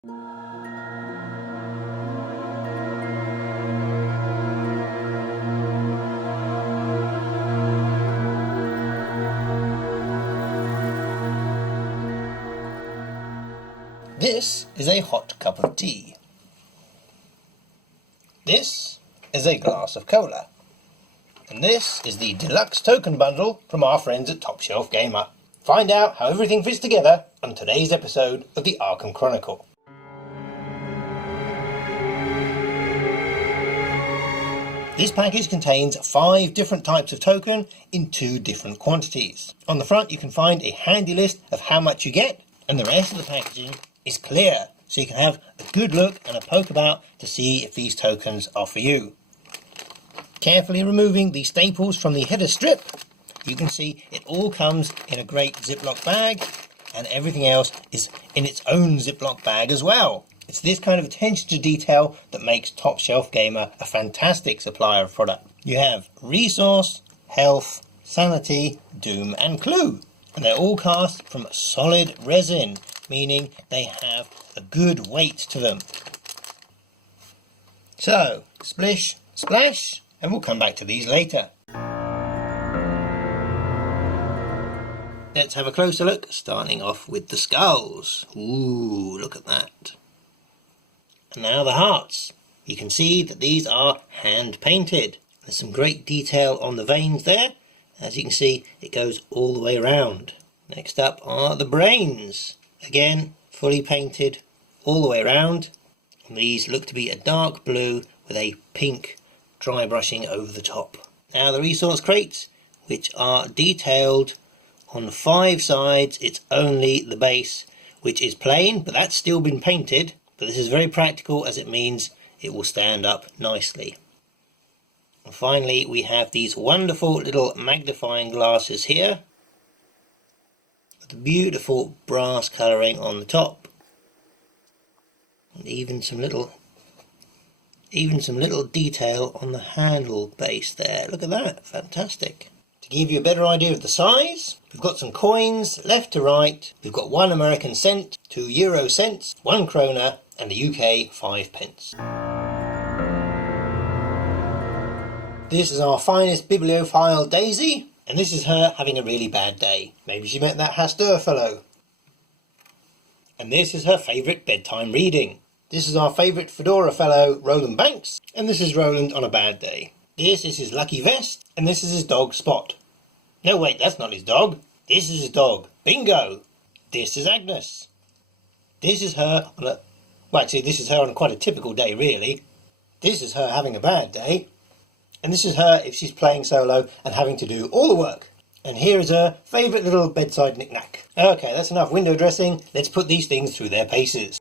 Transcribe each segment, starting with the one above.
This is a hot cup of tea. This is a glass of cola. And this is the Deluxe token bundle from our friends at Top Shelf Gamer. Find out how everything fits together on today's episode of the Arkham Chronicle. This package contains 5 different types of token in 2 different quantities. On the front you can find a handy list of how much you get, and the rest of the packaging is clear, so you can have a good look and a poke about to see if these tokens are for you. Carefully removing the staples from the header strip, you can see it all comes in a great Ziploc bag, and everything else is in its own Ziploc bag as well. It's this kind of attention to detail that makes Top Shelf Gamer a fantastic supplier of product. You have Resource, Health, Sanity, Doom and Clue, and they're all cast from solid resin, meaning they have a good weight to them. So, splish, splash, and we'll come back to these later. Let's have a closer look, starting off with the skulls. Ooh, look at that. And now the hearts. You can see that these are hand painted. There's some great detail on the veins there. As you can see, it goes all the way around. Next up are the brains. Again, fully painted all the way around. And these look to be a dark blue with a pink dry brushing over the top. Now the resource crates, which are detailed on 5 sides. It's only the base which is plain, but that's still been painted. But this is very practical, as it means it will stand up nicely. And finally we have these wonderful little magnifying glasses here, with the beautiful brass colouring on the top, and even some little detail on the handle base there. Look at that, fantastic. To give you a better idea of the size, we've got some coins left to right. We've got 1 American cent, 2 euro cents, 1 krona, and the UK 5 pence. This is our finest bibliophile Daisy, and this is her having a really bad day. Maybe she met that Hastur fellow. And this is her favourite bedtime reading. This is our favourite fedora fellow Roland Banks, and this is Roland on a bad day. This is his lucky vest, and this is his dog Spot. No wait, that's not his dog. This is his dog, Bingo. This is Agnes. This is her on a... Well, actually, this is her on quite a typical day, really. This is her having a bad day. And this is her if she's playing solo and having to do all the work. And here is her favourite little bedside knick-knack. Okay, that's enough window dressing. Let's put these things through their paces.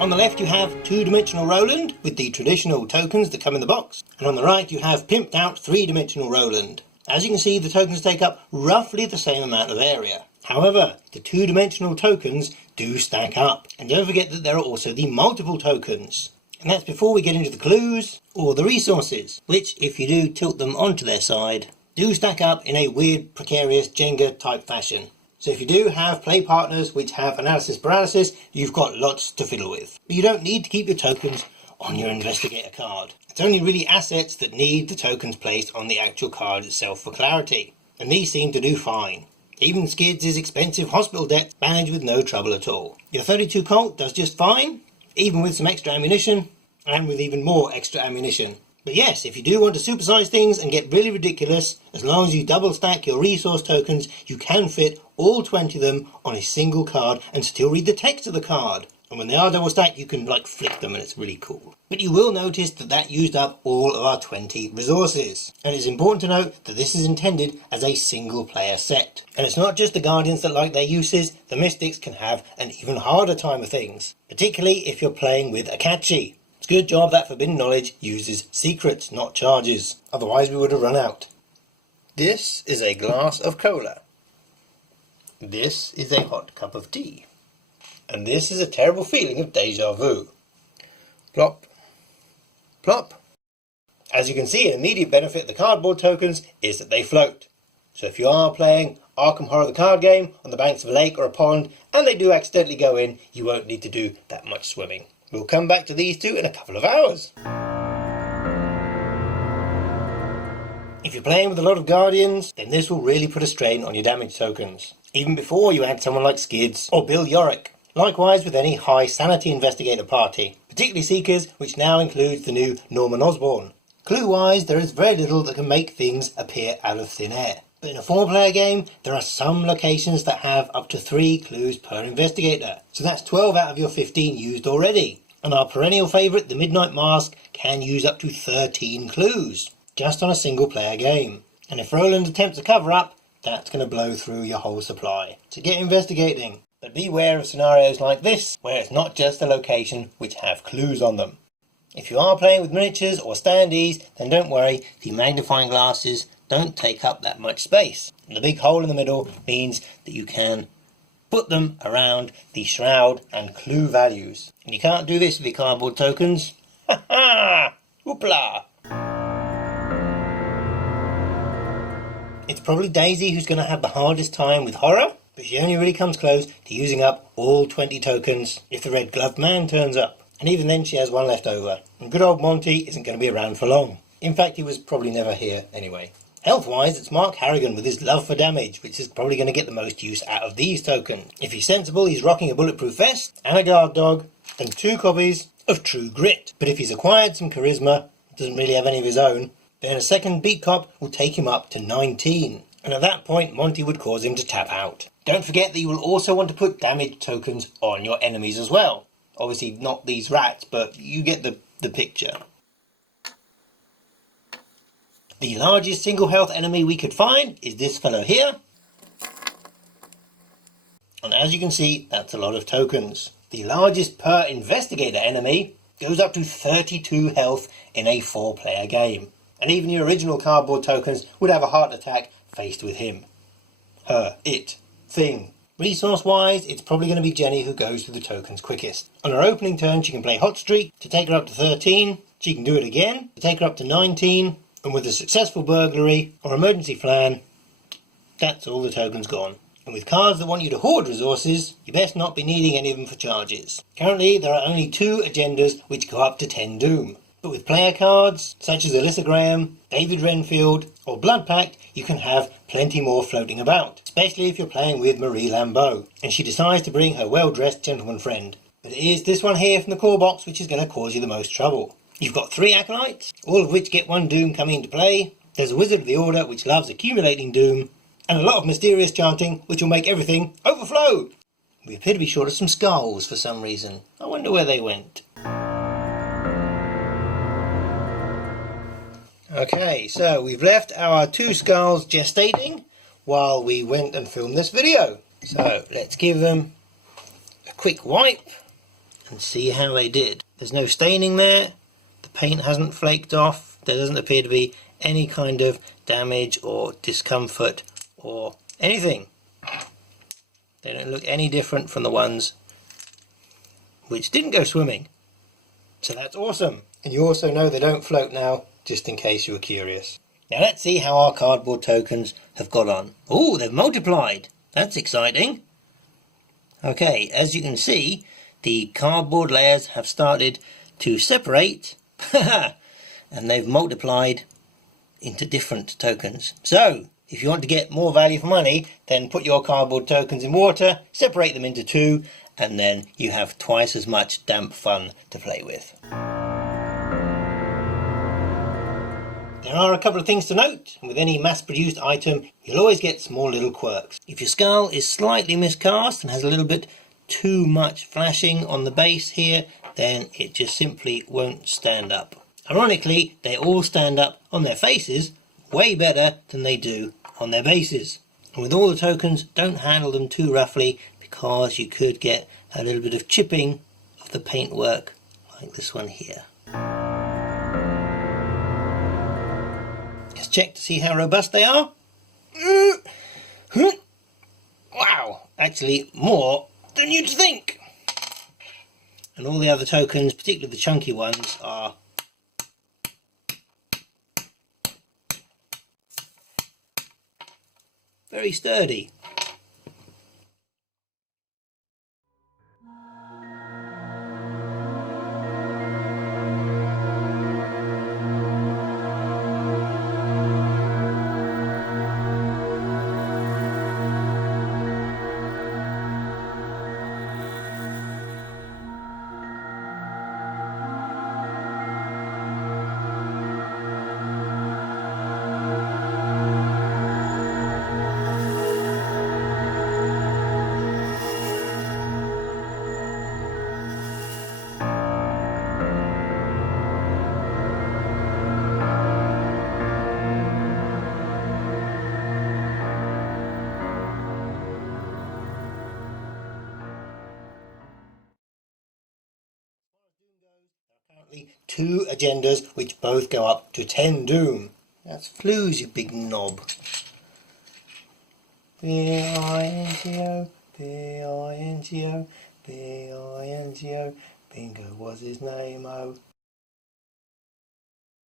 On the left you have 2-dimensional Roland with the traditional tokens that come in the box. And on the right you have pimped out 3-dimensional Roland. As you can see, the tokens take up roughly the same amount of area. However, the 2-dimensional tokens do stack up. And don't forget that there are also the multiple tokens. And that's before we get into the clues or the resources, which, if you do tilt them onto their side, do stack up in a weird, precarious Jenga type fashion. So if you do have play partners which have analysis paralysis, you've got lots to fiddle with. But you don't need to keep your tokens on your investigator card. It's only really assets that need the tokens placed on the actual card itself for clarity. And these seem to do fine. Even Skids' expensive hospital debt managed with no trouble at all. Your 32 Colt does just fine, even with some extra ammunition, and with even more extra ammunition. But yes, if you do want to supersize things and get really ridiculous, as long as you double stack your resource tokens, you can fit all 20 of them on a single card and still read the text of the card. And when they are double stacked, you can like flip them and it's really cool. But you will notice that that used up all of our 20 resources. And it's important to note that this is intended as a single player set. And it's not just the Guardians that like their uses, the Mystics can have an even harder time of things. Particularly if you're playing with Akachi. It's a good job that Forbidden Knowledge uses secrets, not charges. Otherwise we would have run out. This is a glass of cola. This is a hot cup of tea. And this is a terrible feeling of deja vu. Plop. Plop. As you can see, an immediate benefit of the cardboard tokens is that they float. So if you are playing Arkham Horror the card game on the banks of a lake or a pond and they do accidentally go in, you won't need to do that much swimming. We'll come back to these two in a couple of hours. If you're playing with a lot of Guardians, then this will really put a strain on your damage tokens, even before you add someone like Skids or Bill Yorick. Likewise with any high sanity investigator party, particularly Seekers, which now includes the new Norman Osborn. Clue-wise, there is very little that can make things appear out of thin air. But in a 4-player game, there are some locations that have up to 3 clues per investigator. So that's 12 out of your 15 used already. And our perennial favourite, the Midnight Mask, can use up to 13 clues, just on a single player game. And if Roland attempts a cover-up, that's going to blow through your whole supply. So get investigating. But beware of scenarios like this, where it's not just a location which have clues on them. If you are playing with miniatures or standees, then don't worry, the magnifying glasses don't take up that much space. And the big hole in the middle means that you can put them around the shroud and clue values. And you can't do this with your cardboard tokens. Ha ha! Whoopla! It's probably Daisy who's going to have the hardest time with horror, but she only really comes close to using up all 20 tokens if the red gloved man turns up. And even then she has one left over. And good old Monty isn't going to be around for long. In fact, he was probably never here anyway. Health-wise, it's Mark Harrigan with his love for damage, which is probably going to get the most use out of these tokens. If he's sensible, he's rocking a bulletproof vest and a guard dog and 2 copies of True Grit. But if he's acquired some charisma, doesn't really have any of his own, then a second beat cop will take him up to 19. And at that point, Monty would cause him to tap out. Don't forget that you will also want to put damage tokens on your enemies as well. Obviously not these rats, but you get the picture. The largest single health enemy we could find is this fellow here. And as you can see, that's a lot of tokens. The largest per investigator enemy goes up to 32 health in a 4-player game. And even your original cardboard tokens would have a heart attack faced with him. Her, it, thing. Resource-wise, it's probably going to be Jenny who goes through the tokens quickest. On her opening turn, she can play Hot Streak to take her up to 13. She can do it again to take her up to 19. And with a successful burglary or emergency plan, that's all the tokens gone. And with cards that want you to hoard resources, you best not be needing any of them for charges. Currently, there are only 2 agendas which go up to 10 doom. But with player cards, such as Alyssa Graham, David Renfield, or Blood Pact, you can have plenty more floating about, especially if you're playing with Marie Lambeau, and she decides to bring her well-dressed gentleman friend. But it is this one here from the core box which is going to cause you the most trouble. You've got 3 acolytes, all of which get 1 doom coming into play. There's a Wizard of the Order which loves accumulating doom, and a lot of mysterious chanting which will make everything overflow. We appear to be short of some skulls for some reason. I wonder where they went. Okay, so we've left our 2 skulls gestating while we went and filmed this video. So let's give them a quick wipe and see how they did. There's no staining there, the paint hasn't flaked off, there doesn't appear to be any kind of damage or discomfort or anything. They don't look any different from the ones which didn't go swimming. So that's awesome. And you also know they don't float now, just in case you were curious. Now let's see how our cardboard tokens have got on. Oh, they've multiplied. That's exciting. Okay, as you can see, the cardboard layers have started to separate and they've multiplied into different tokens. So, if you want to get more value for money, then put your cardboard tokens in water, separate them into 2, and then you have twice as much damp fun to play with. There are a couple of things to note. With any mass-produced item, you'll always get small little quirks. If your skull is slightly miscast and has a little bit too much flashing on the base here, then it just simply won't stand up. Ironically, they all stand up on their faces way better than they do on their bases. And with all the tokens, don't handle them too roughly because you could get a little bit of chipping of the paintwork like this one here. Let's check to see how robust they are. Wow, actually more than you'd think. And all the other tokens, particularly the chunky ones, are very sturdy. Currently 2 agendas which both go up to 10 doom. That's flues, you big knob. B-I-N-G-O, B-I-N-G-O, B-I-N-G-O, Bingo was his name, oh.